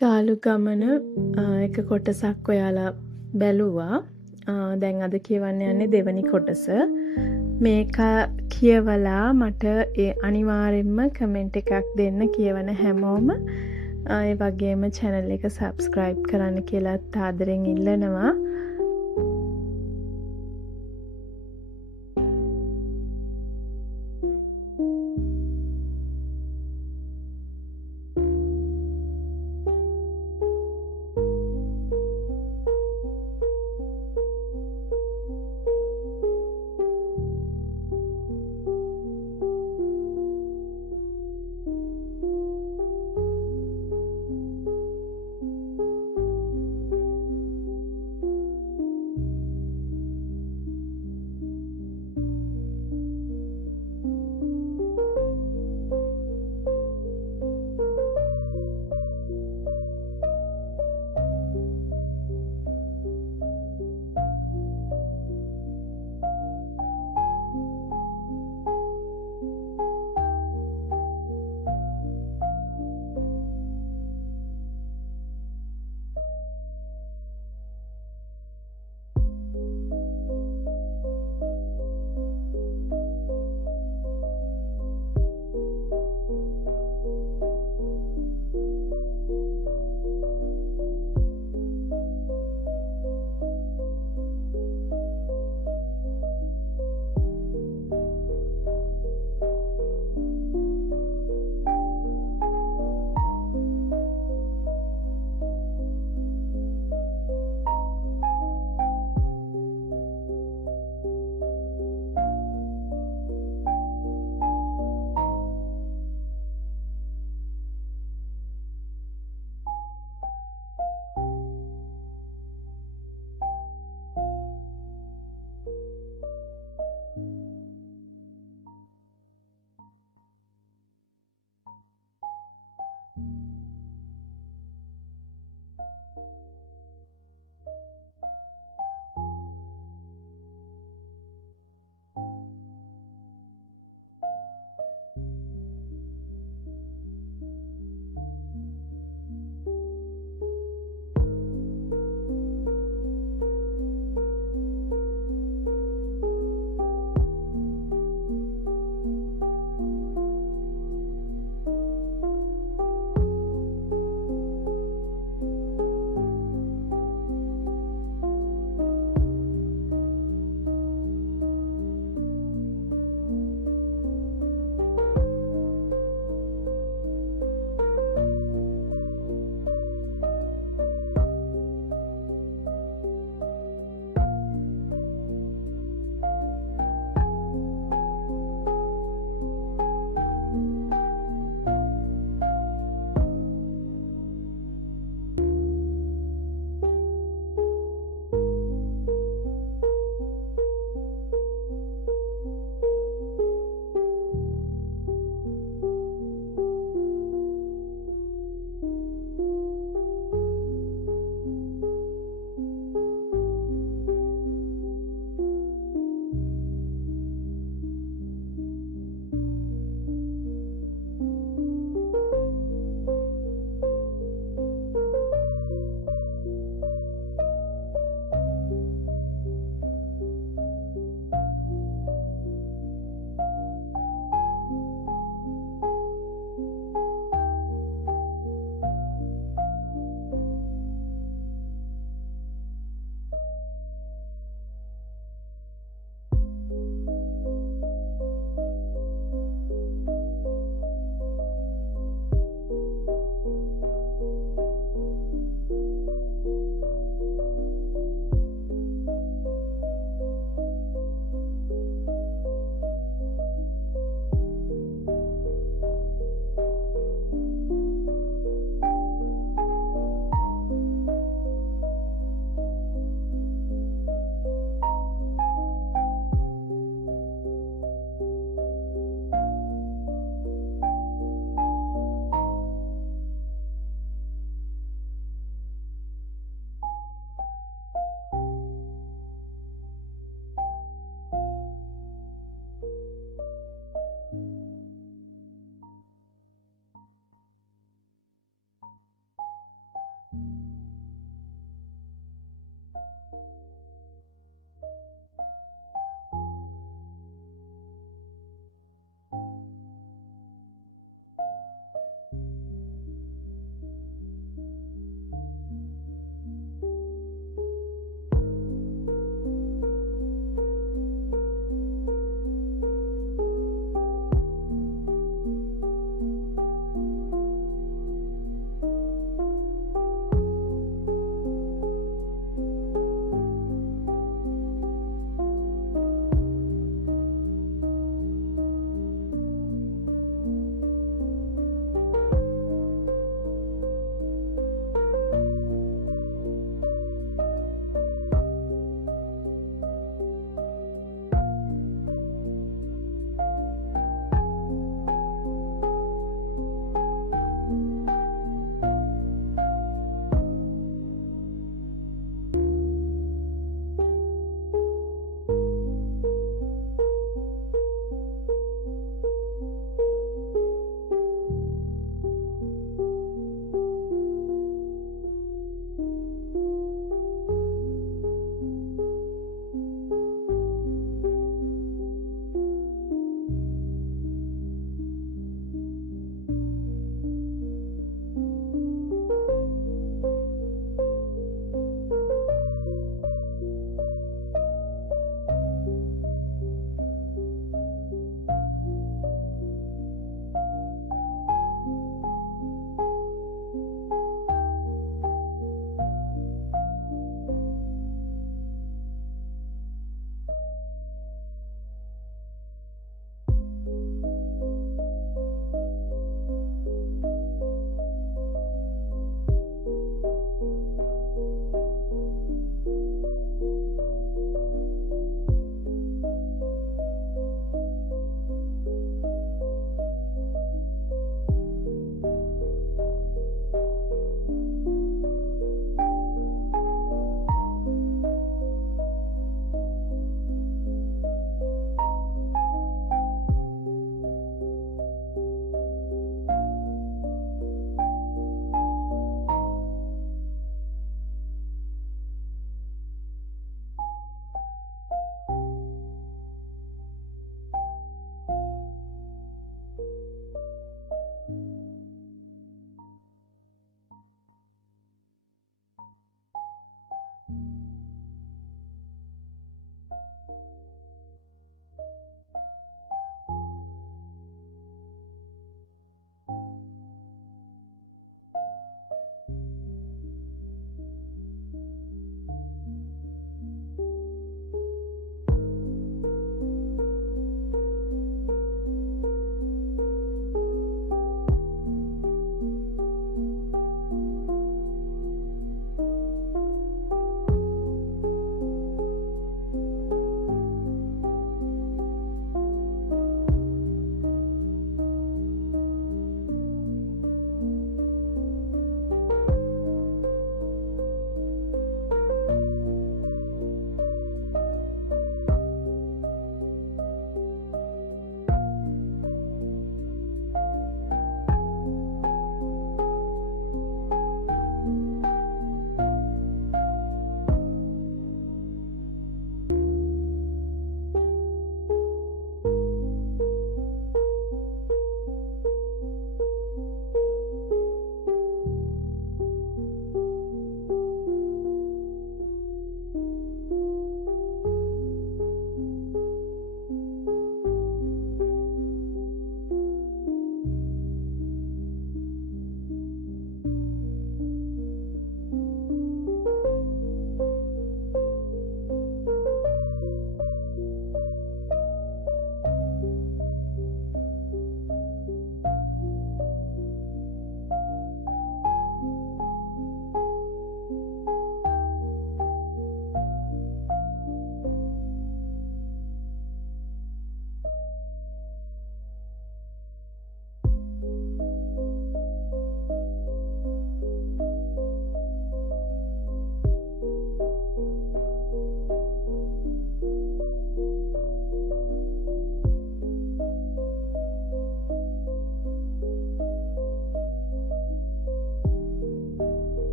ගාලු ගමන එක කොටසක් ඔයාලා බැලුවා. දැන් අද කියවන්න යන්නේ දෙවනි කොටස. මේක කියවලා මට අනිවාර්යෙන්ම කමෙන්ට් එකක් දෙන්න කියවන හැමෝම. ඒ වගේම channel එක subscribe කරන්න කියලාත් ආදරෙන් ඉල්ලනවා.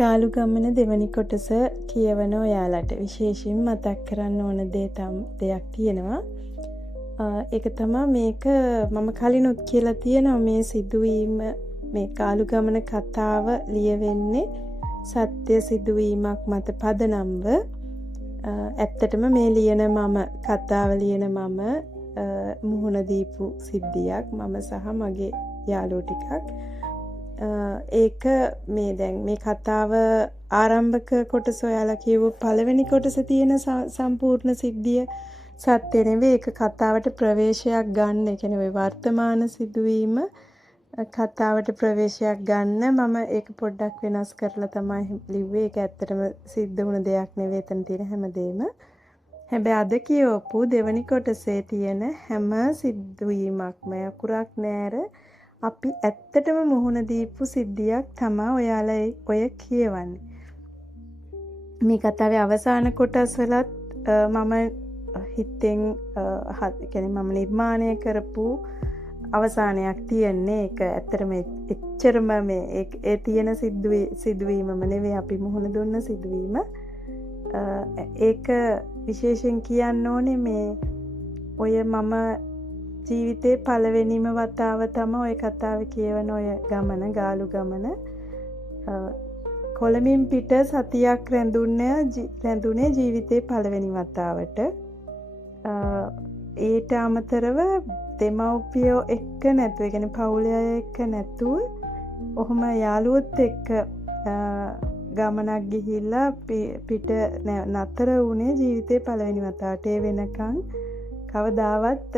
ගාලු ගමන දෙවනි කොටස කියවන ඔයාලට විශේෂයෙන් මතක් කරන්න ඕන දෙයක් තියෙනවා. ඒක තමයි මේක මම කලිනුත් කියලා තියෙනවා මේ සිදුවීම මේ ගාලු ගමන කතාව ලියවෙන්නේ සත්‍ය සිදුවීමක් මත පදනම්ව. ඇත්තටම මේ ලියන මම කතාව ලියන මම මුහුණ දීපු සිද්ධියක් මම සහ මගේ යාළුවෝ ටිකක්. ඒක මේ දැන් මේ කතාව ආරම්භක කොටස ඔයාලා කියවු පළවෙනි කොටසේ තියෙන සම්පූර්ණ සිද්ධිය සත්‍ය නෙවෙයි. ඒක කතාවට ප්‍රවේශයක් ගන්න. ඒ කියන්නේ ඔය වර්තමාන සිදුවීම කතාවට ප්‍රවේශයක් ගන්න මම ඒක පොඩ්ඩක් වෙනස් කරලා තමයි ලිව්වේ. ඒක ඇත්තටම සිද්ධ වුණ දෙයක් නෙවෙයි එතන තියෙන හැමදේම. හැබැයි අද කියවපු දෙවනි කොටසේ තියෙන හැම සිදුවීමක්ම අකුරක් නෑර අපි ඇත්තටම මුහුණ දීපු සිද්ධියක් තමයි ඔයාලා ඔය කියවන්නේ. මේ කතාවේ අවසාන කොටස් වලත් මම හිතෙන් මම නිර්මාණය කරපු අවසානයක් තියෙන්නේ. ඒක ඇත්තටම එච්චරම ඒ තියෙන සිදුවීමම නෙවෙයි අපි මුහුණ දුන්න සිදුවීම. ඒක විශේෂයෙන් කියන්න ඕනේ මේ ඔය මම ජීවිතේ පළවෙනිම වතාව තමයි ඔය කතාව කියවන ඔය ගමන ගාලු ගමන. කොළඹින් පිට සතියක් රැඳුනේ ජීවිතේ පළවෙනි වතාවට. ඊට අමතරව දෙමව්පියෝ එක්ක නැතුව, ඒ කියන්නේ පවුලේ එක්ක නැතුව ඔහොම යාළුවොත් එක්ක ගමනක් ගිහිල්ලා පිට නතර වුණේ ජීවිතේ පළවෙනි වතාවට. ඒ වෙනකන් කවදාවත්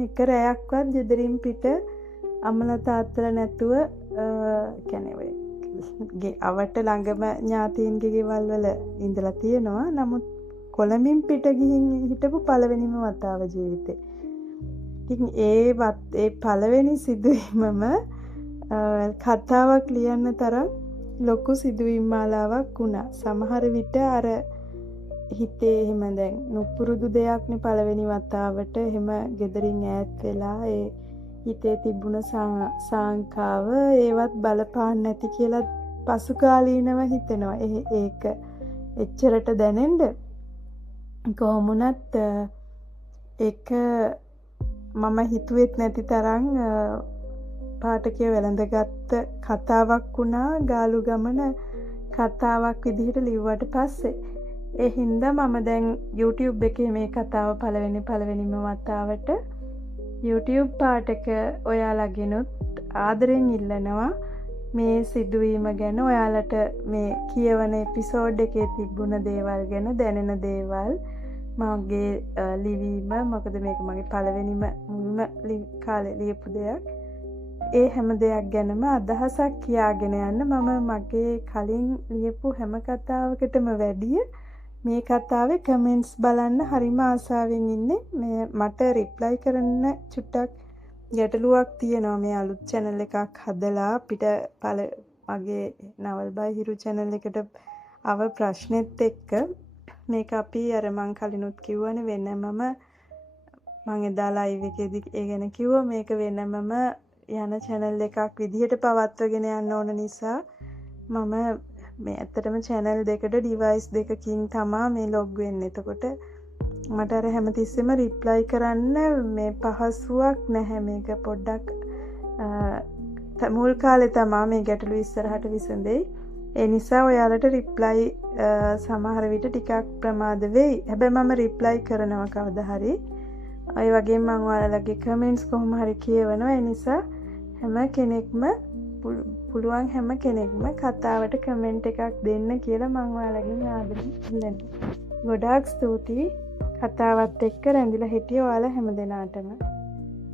එක රැයක්වත් ගෙදරින් පිට අම්මලා තාත්තලා නැතුව අවට ළඟම ඥාතීන්ගේ ගෙවල් වල ඉඳලා තියෙනවා. නමුත් කොළඹින් පිට ගිහින් හිටපු පළවෙනිම වතාව ජීවිතේ. ඉතින් ඒ පළවෙනි සිදුවීමම කතාවක් ලියන්න තරම් ලොකු සිදුවීම් මාලාවක් වුණා. සමහර විට අර හිතේ එහෙම දැන් නුපුරුදු දෙයක්නේ පළවෙනි වතාවට එහෙම ගෙදරින් ඈත් වෙලා ඒ හිතේ තිබුණ සාංකාව ඒවත් බලපාන්න නැති කියලා පසු කාලීනව හිතෙනවා. ඒක එච්චරට දැනෙන්න කොහොමුණත් ඒක මම හිතුවෙත් නැති තරම් පාඨකය වැළඳගත් කතාවක් වුණා. ගාලු ගමන කතාවක් විදිහට ලිව්වට පස්සේ ඒ හින්දා මම දැන් YouTube එකේ මේ කතාව පළවෙනිම වතාවට YouTube පාඨක ඔයාලගෙනුත් ආදරෙන් ඉල්ලනවා මේ සිදුවීම ගැන ඔයාලට මේ කියවන එපිසෝඩ් එකේ තිබුණ දේවල් ගැන දැනෙන දේවල් මගේ ලිවීම මොකද මේක මගේ පළවෙනිම මුල්ම කාලේ ලියපු දෙයක්. ඒ හැම දෙයක් ගැනම අදහසක් කියාගෙන යන්න මම මගේ කලින් ලියපු හැම කතාවකටම වැඩිය මේ කතාවේ කමෙන්ට්ස් බලන්න හරිම ආසාවෙන් ඉන්නේ. මට රිප්ලයි කරන්න චුට්ටක් ගැටලුවක් තියෙනවා. මේ අලුත් channel එකක් හදලා අපිට මගේ නවල් බයි හිරු channel එකට ආව ප්‍රශ්නෙත් එක්ක මේක අපි අර මං කලිනුත් කිව්වනේ වෙනමම මං එදා ලයිව් එකේදී ඒ ගැන කිව්වා මේක වෙනමම යන channel එකක් විදිහට පවත්වගෙන යන්න ඕන නිසා මම මේ ඇත්තටම channel දෙකට device දෙකකින් තමා මේ log වෙන්නේ. එතකොට මට අර හැමතිස්සෙම reply කරන්න මේ පහසුවක් නැහැ. මේක පොඩ්ඩක් මුල් කාලේ තමා මේ ගැටලු ඉස්සරහට විසඳෙයි. ඒ නිසා ඔයාලට reply සමහර විට ටිකක් ප්‍රමාද වෙයි. හැබැයි මම reply කරනවා කවදා හරි. ඒ වගේම මම ඔයාලගේ comments කොහොම හරි කියවනවා. ඒ නිසා හැම කෙනෙක්ම පුළුවන් හැම කෙනෙක්ම කතාවට කමෙන්ට් එකක් දෙන්න කියලා මම ඔයාලගෙන් ආදරෙන් ඉල්ලනවා. ගොඩාක් ස්තුතියි කතාවත් එක්ක රැඳිලා හිටිය ඔයාලා හැමදෙනාටම.